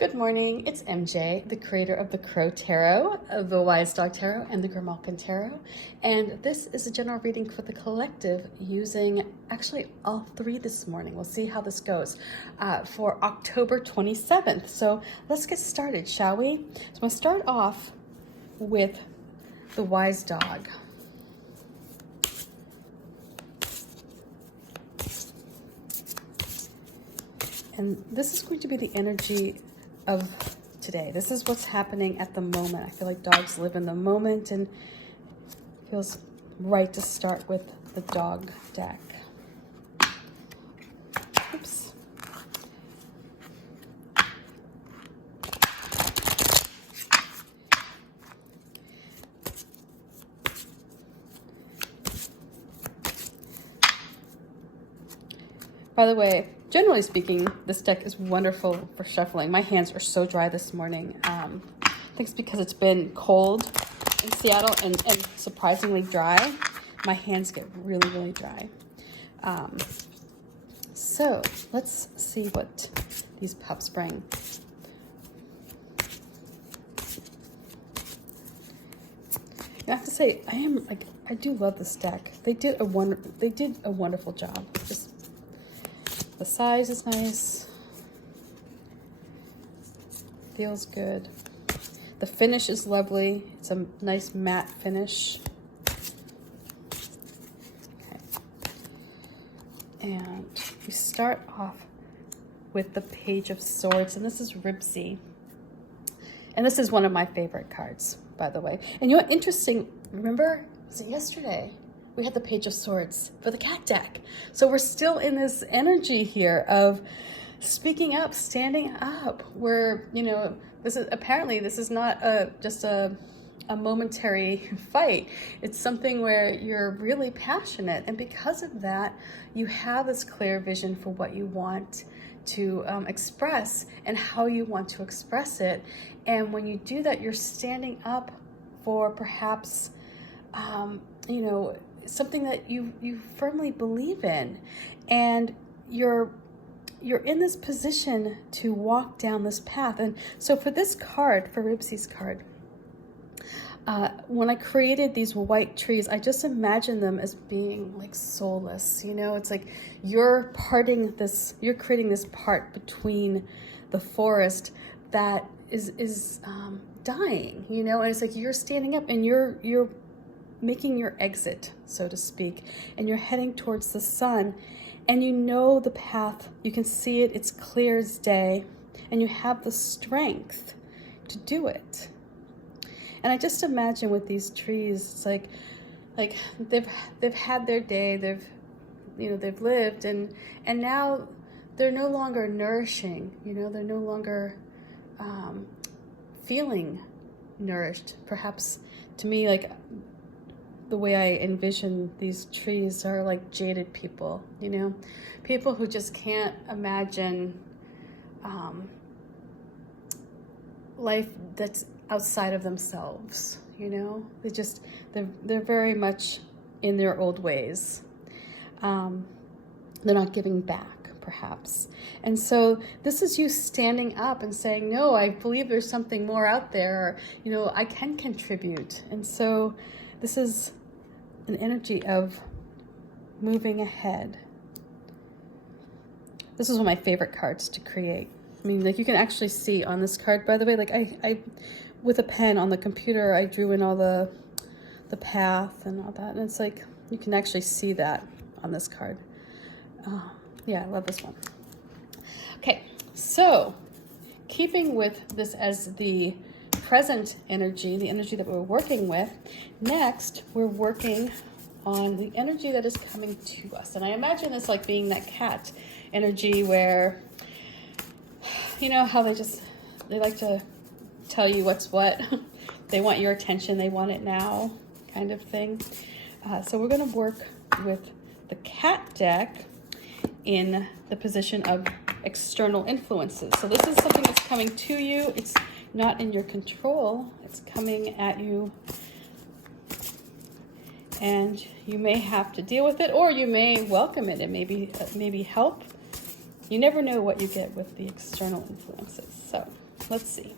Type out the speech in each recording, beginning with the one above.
Good morning, it's MJ, the creator of the Crow Tarot, the Wise Dog Tarot, and the Grimalkin Tarot. And this is a general reading for the collective using actually all three this morning. We'll see how this goes for October 27th. So let's get started, shall we? So I'm going to start off with the Wise Dog. And this is going to be the energy of today. This is what's happening at the moment. I feel like dogs live in the moment, and it feels right to start with the dog deck. Oops. By the way, generally speaking, this deck is wonderful for shuffling. My hands are so dry this morning. I think it's because it's been cold in Seattle and surprisingly dry. My hands get really, really dry. So let's see what these pups bring. I have to say, I do love this deck. They did a wonderful job. The size is nice, feels good. The finish is lovely. It's a nice matte finish. Okay. And we start off with the Page of Swords, and this is Ribsy. And this is one of my favorite cards, by the way. And you know what, interesting, remember, was it yesterday? We had the Page of Swords for the cat deck. So we're still in this energy here of speaking up, standing up. Where, you know, this is not just a momentary fight. It's something where you're really passionate. And because of that, you have this clear vision for what you want to express and how you want to express it. And when you do that, you're standing up for perhaps, you know, something that you firmly believe in, and you're in this position to walk down this path. And so for this card, for Ribsy's card, when I created these white trees, I just imagined them as being like soulless. You know, it's like you're creating this part between the forest that is dying. You know, and it's like you're standing up and you're making your exit, so to speak, and you're heading towards the sun, and you know the path, you can see it, it's clear as day, and you have the strength to do it. And I just imagine with these trees, it's like they've had their day, they've lived, and now they're no longer nourishing, you know, they're no longer feeling nourished. Perhaps to me, like, the way I envision these trees are like jaded people, you know, people who just can't imagine life that's outside of themselves, you know. They're very much in their old ways. They're not giving back, perhaps. And so this is you standing up and saying, no, I believe there's something more out there, or, you know, I can contribute. And so this is an energy of moving ahead. This is one of my favorite cards to create. I mean, like, you can actually see on this card, by the way, like I with a pen on the computer, I drew in all the path and all that. And it's like, you can actually see that on this card. Yeah, I love this one. Okay, so keeping with this as the present energy, the energy that we're working with, next we're working on the energy that is coming to us. And I imagine this like being that cat energy where, you know, how they like to tell you what's what. They want your attention, they want it now, kind of thing. So we're going to work with the cat deck in the position of external influences. So this is something that's coming to you. It's not in your control. It's coming at you, and you may have to deal with it, or you may welcome it and maybe help. You never know what you get with the external influences. So let's see.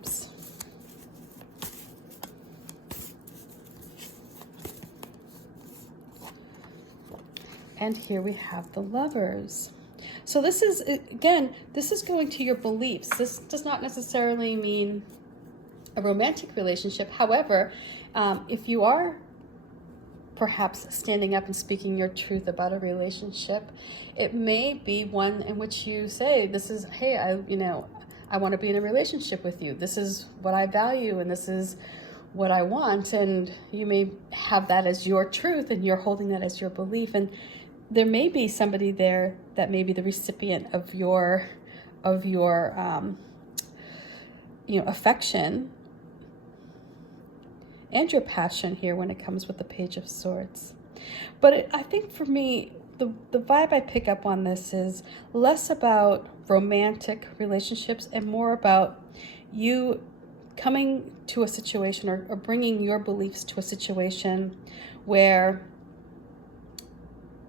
Oops. And here we have the Lovers. So this is, again, this is going to your beliefs. This does not necessarily mean a romantic relationship. However, if you are perhaps standing up and speaking your truth about a relationship, it may be one in which you say, this is, hey, I want to be in a relationship with you. This is what I value, and this is what I want. And you may have that as your truth, and you're holding that as your belief. And there may be somebody there that may be the recipient of your affection and your passion here when it comes with the Page of Swords. But I think for me, the vibe I pick up on this is less about romantic relationships and more about you coming to a situation or bringing your beliefs to a situation where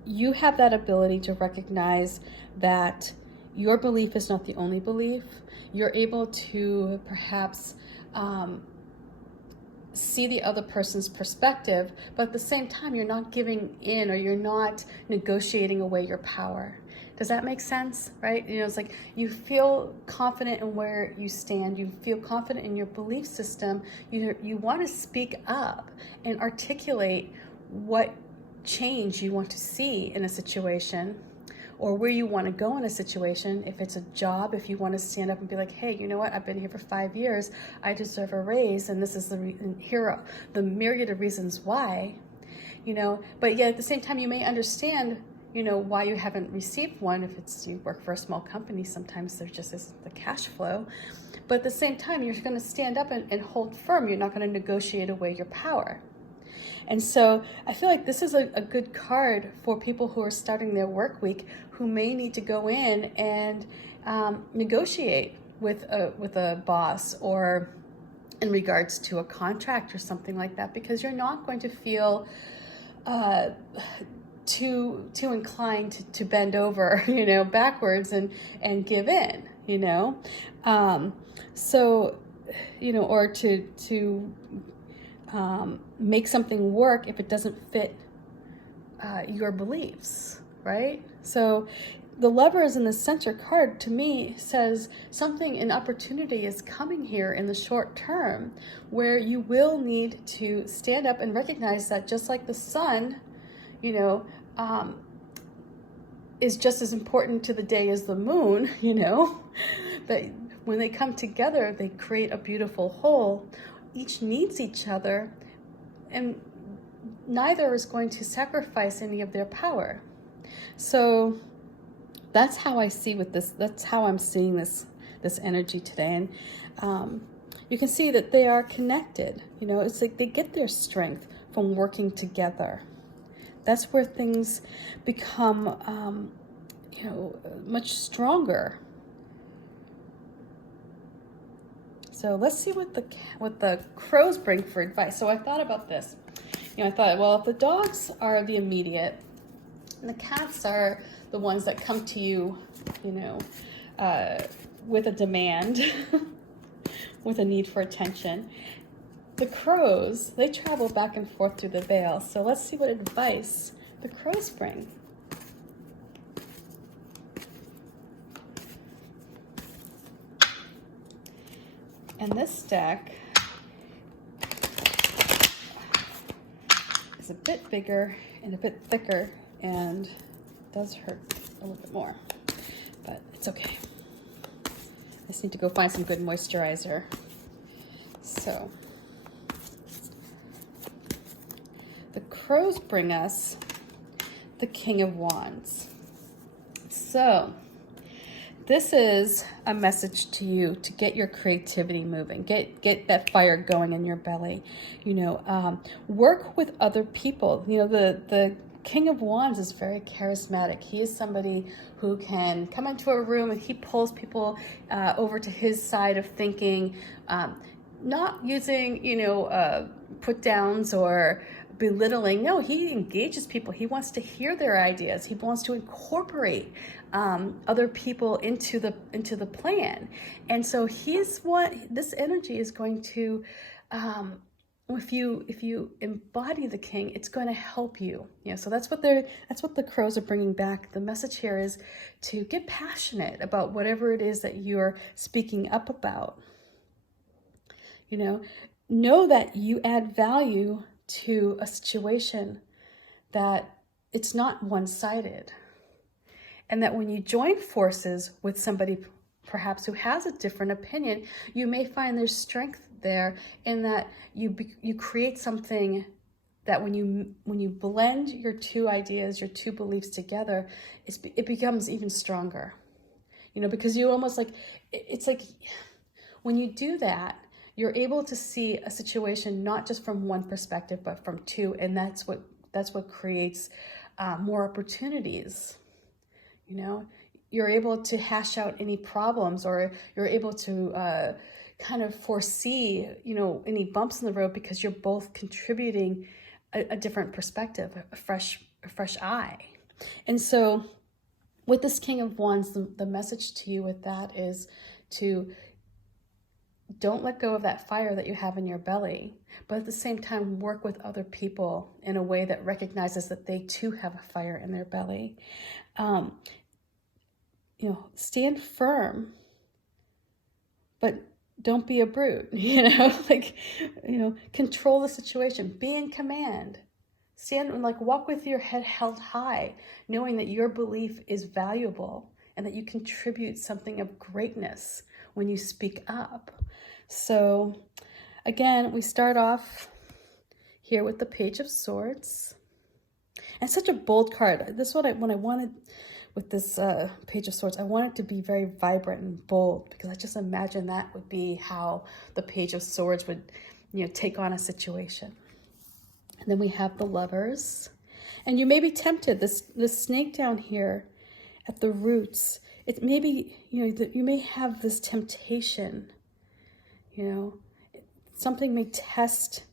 you have that ability to recognize that your belief is not the only belief. You're able to perhaps see the other person's perspective, but at the same time, you're not giving in or you're not negotiating away your power. Does that make sense? Right? It's like you feel confident in where you stand. You feel confident in your belief system. You want to speak up and articulate what change you want to see in a situation, or where you want to go in a situation. If it's a job, if you want to stand up and be like, hey, you know what, I've been here for 5 years, I deserve a raise, and this is here are the myriad of reasons why, but yet at the same time you may understand why you haven't received one. If it's you work for a small company, sometimes there just is the cash flow, but at the same time you're going to stand up and hold firm. You're not going to negotiate away your power. And so I feel like this is a good card for people who are starting their work week, who may need to go in and negotiate with a boss, or in regards to a contract or something like that, because you're not going to feel too inclined to bend over, backwards and give in, or to make something work if it doesn't fit your beliefs, right? So the Lovers in the center card, to me, says an opportunity is coming here in the short term where you will need to stand up and recognize that just like the sun, is just as important to the day as the moon, but when they come together, they create a beautiful whole. Each needs each other, and neither is going to sacrifice any of their power. So that's how I see with this. That's how I'm seeing this energy today. And you can see that they are connected. It's like they get their strength from working together. That's where things become, much stronger. So let's see what the crows bring for advice. So I thought about this. I thought, well, if the dogs are the immediate, and the cats are the ones that come to you, with a demand, with a need for attention. The crows, they travel back and forth through the veil. So let's see what advice the crows bring. And this deck is a bit bigger and a bit thicker and does hurt a little bit more, but it's okay. I just need to go find some good moisturizer. So the crows bring us the King of Wands. So this is a message to you to get your creativity moving, get that fire going in your belly. Work with other people. The King of Wands is very charismatic. He is somebody who can come into a room and he pulls people over to his side of thinking, not using, put downs or belittling. No, he engages people. He wants to hear their ideas. He wants to incorporate other people into the plan. And so this energy is going to, if you embody the king, it's going to help you. So that's what the crows are bringing back. The message here is to get passionate about whatever it is that you're speaking up about. Know that you add value to a situation, that it's not one-sided, and that when you join forces with somebody perhaps who has a different opinion, you may find there's strength there in that you create something that when you blend your two ideas, your two beliefs together, it becomes even stronger. Because you almost it's like when you do that, you're able to see a situation not just from one perspective, but from two, and that's what creates more opportunities. You're able to hash out any problems, or you're able to kind of foresee, any bumps in the road, because you're both contributing a different perspective, a fresh eye. And so, with this King of Wands, the message to you with that is to don't let go of that fire that you have in your belly, but at the same time, work with other people in a way that recognizes that they too have a fire in their belly. Stand firm, but don't be a brute, control the situation, be in command. Stand and walk with your head held high, knowing that your belief is valuable and that you contribute something of greatness when you speak up. So again, we start off here with the Page of Swords, and such a bold card. This is when I wanted with this Page of Swords, I want it to be very vibrant and bold, because I just imagine that would be how the Page of Swords would, take on a situation. And then we have the Lovers, and you may be tempted. This snake down here at the roots, it may be, you may have this temptation. Something may test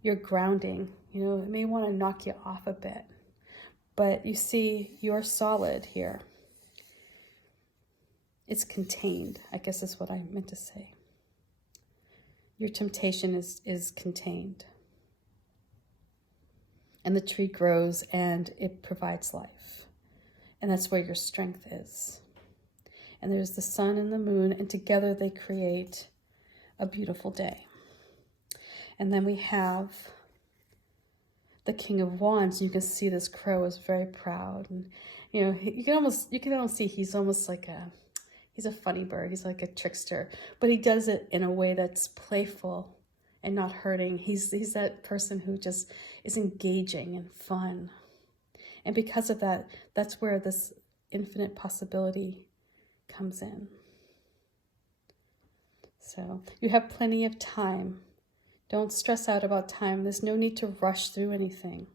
your grounding. It may want to knock you off a bit. But you see, you're solid here. It's contained, I guess is what I meant to say. Your temptation is contained. And the tree grows and it provides life. And that's where your strength is. And there's the sun and the moon, and together they create a beautiful day. And then we have the King of Wands. You can see this crow is very proud, and you can almost see he's almost like he's a funny bird. He's like a trickster, but he does it in a way that's playful and not hurting. He's that person who just is engaging and fun, and because of that, that's where this infinite possibility comes in. So you have plenty of time. Don't stress out about time. There's no need to rush through anything.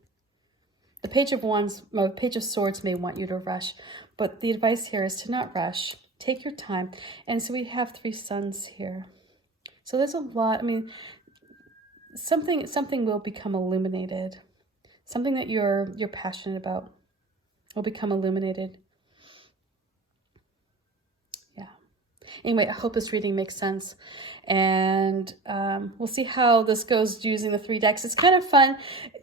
The Page of Wands, Page of Swords may want you to rush, but the advice here is to not rush. Take your time. And so we have 3 suns here. So there's a lot. Something will become illuminated. Something that you're passionate about will become illuminated. Anyway, I hope this reading makes sense, and we'll see how this goes using the 3 decks. It's kind of fun.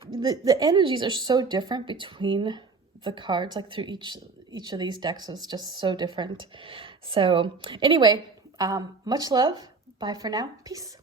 The energies are so different between the cards, through each of these decks is just so different. So anyway, much love. Bye for now. Peace.